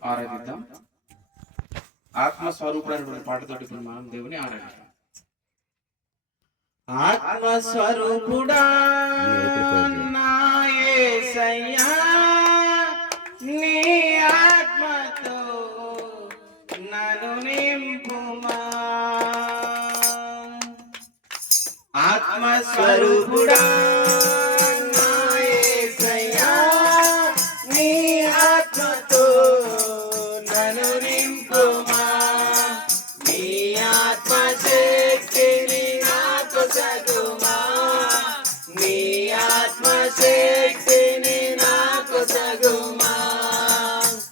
ఆరాధిద్దాం. ఆత్మస్వరూపుడైనటువంటి పాటతోటి ఇప్పుడు మనం దేవుని ఆరాధిద్దాం. ఆత్మస్వరూపుడా నా యేసయ్యా, నీ ఆత్మతో నన్ను నింపుమా. ఆత్మస్వరూపుడా నా యేసయ్యా, నీ ఆత్మతో నన్ను నింపుమా. నీ ఆత్మశక్తిని నాకు సగుమా. నీ ఆత్మశక్తిని నాకు సగుమా.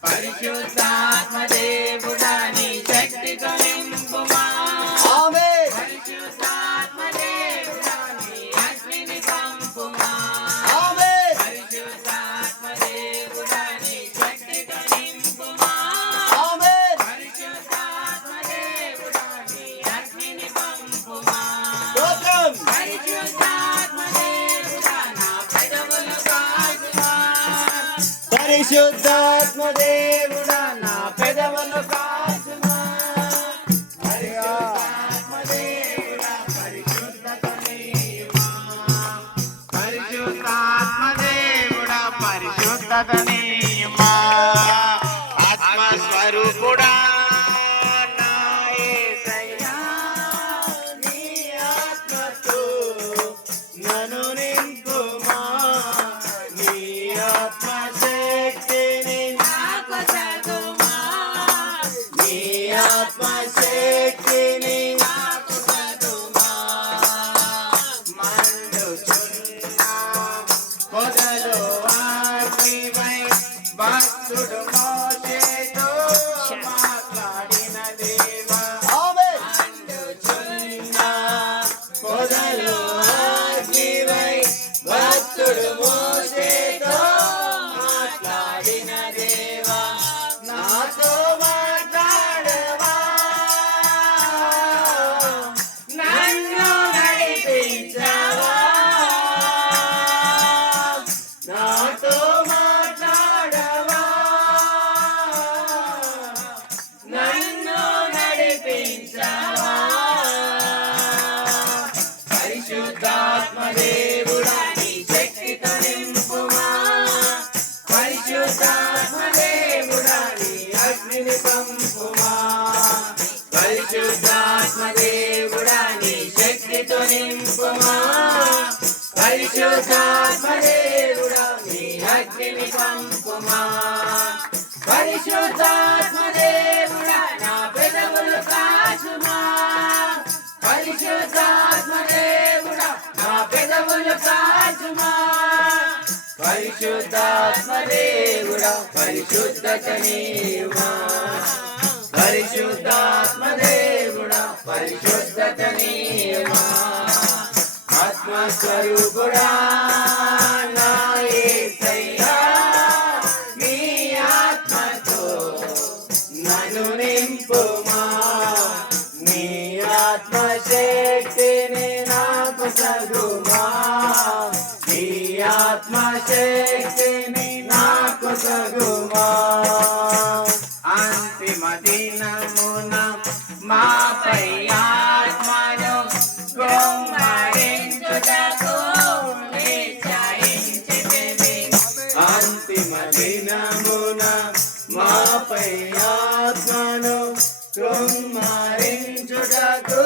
పరిశుద్ధాత్మ దేవుడా నీ శక్తితో నింపుమా. పరిశుద్ధాత్మ దేవుడా నీ అగ్నిని పంపుమా. పరిశుద్ధాత్మ దేవుడా నీ శక్తితో నింపుమా. పరిశుద్ధాత్మ దేవుడా నీ అగ్నిని పంపుమా. పరిశుద్ధాత్మ దేవుడా నా పెదవులు కాచుమా. పరిశుద్ధాత్మ దేవుడా నా పెదవులు కాచుమా. పరిశుద్ధాత్మ దేవుడా పరిశుద్ధతనీయుమా. పరిశుద్ధాత్మ దేవుడా పరిశుద్ధతనీయుమా. ఆత్మస్వరూపుడా నా యేసయ్యా, నీ ఆత్మతో నన్ను నింపుమా. నీ ఆత్మశక్తిని నాకు సగుమా. నీ ఆత్మశక్తిని నాకు సగుమా. మండుచున్న పొదలో అగ్నివై భక్తుడు మోషేతో మాట్లాడిన దేవా. మండుచున్న పొదలో అగ్నివై భక్తుడు మోషేతో మాట్లాడిన దేవా. నాతో మాట్లాడవా, నన్ను నడిపించవా. నాతో మాట్లాడవా, నన్ను నడిపించవా. పరిశుద్ధాత్మ దేవుడా నీ శక్తితో నింపుమా. పరిశుద్ధాత్మ దేవుడా నీ అగ్నిని పంపుమా. పరిశుద్ధాత్మ దేవుడా నీ శక్తితో నింపుమా. పరిశుద్ధాత్మ దేవుడా నీ అగ్నిని పంపుమా. పరిశుద్ధాత్మ దేవుడా నా పెదవులు కాచుమా. పరిశుద్ధాత్మ దేవుడా నా పెదవులు కాచుమా. పరిశుద్ధాత్మ దేవుడా పరిశుద్ధతనీయుమా. పరిశుద్ధాత్మ దేవుడా పరిశుద్ధతనీయుమా. ఆత్మస్వరూపుడా నా యేసయ్యా, నీ ఆత్మతో నన్ను నింపుమా. నీ ఆత్మశక్తిని నాకు సగుమా. నీ ఆత్మశక్తిని నాకు సగుమా. అంతిమ దినమున మాపై ఆత్మను కుమ్మరించుటకు నిశ్చయించితివి. అంతిమ దినమున మాపై ఆత్మను కుమ్మరించుటకు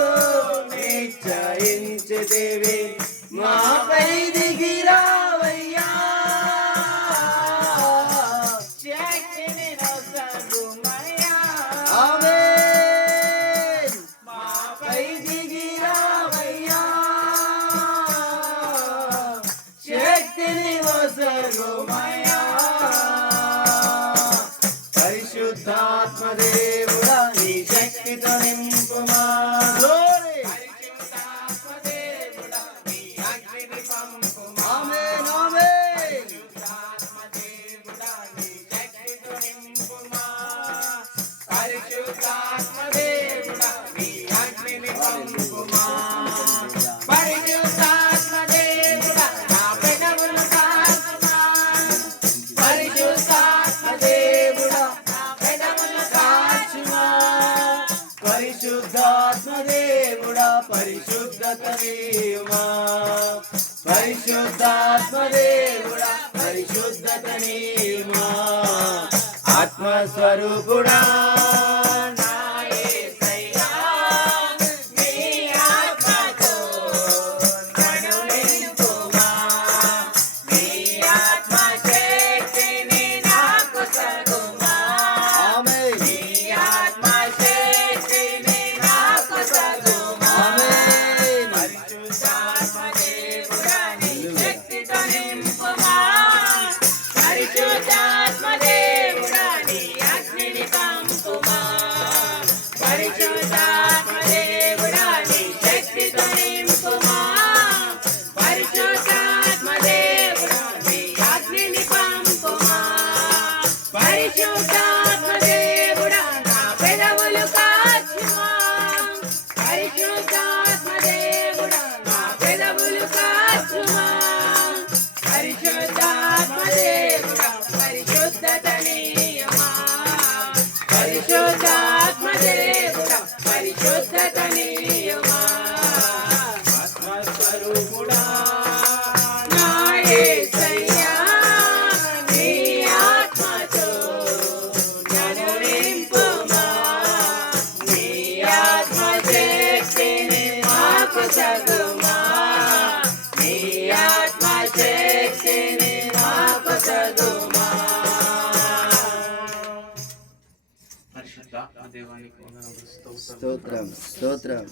నిశ్చయించితివి. మాపై దిగిరావయ్యా, శక్తిని నొసగుమయ్యా. మాపై దిగిరావయ్యా, శక్తిని నొసగుమయ్యా. పరిశుద్ధాత్మ దేవుడా నీ శక్తితో నింపుమా. పరిశుద్ధాత్మ దేవుడా నీ అగ్నిని పంపుమా. పరిశుద్ధాత్మ దేవుడా నీ శక్తితో నింపుమా. పరిశుద్ధాత్మ దేవుడా నీ అగ్నిని పంపుమా. పరిశుద్ధాత్మ దేవుడా నా పెదవులు కాచుమా. పరిశుద్ధాత్మ దేవుడా నా పరిశుద్ధాత్మ నీయుమా పరిశుద్ధాత్మ దేవుడా పరిశుద్ధత నీయుమా ఆత్మస్వరూపుడా నా యేసయ్యా నీ ఆత్మతో నన్ను నింపుమా నీ ఆత్మ శక్తిని నాకు సగుమా ఆమేన్ నీ ఆత్మ శక్తిని నాకు సగుమా ఆమేన్ పరిశుద్ధాత్మ దేవుడా నీ శక్తితో నింపుమా పరిశుద్ధాత్మ దేవుడా నీ అగ్నిని పంపుమా పరిశుద్ధాత్మ దేవుడా నీ శక్తితో నింపుమా పరిశుద్ధాత్మ దేవుడా నీ అగ్నిని పంపుమా పరిశుద్ధాత్మ దేవుడా నా పెదవులు కాచుమా పరిశుద్ధాత్మ దేవుడా నా పెదవులు కాచుమా పరిశుద్ధాత్మ దేవుడా పరిశుద్ధత నీయమా పరిశుద్ధాత్మ దేవుడా పరిశుద్ధత నీయమా ఆత్మస్వరూపుడా నా యేసయ్యా నీ ఆత్మతో నన్ను నింపుమా నీ ఆత్మ శక్తిని మాకు సగుమా నీ ఆత్మ శక్తిని మాకు సగుమా పరిశుద్ధాత్మ దేవానికి వందనములు, స్తోత్రం. స్తోత్రం స్తోత్రం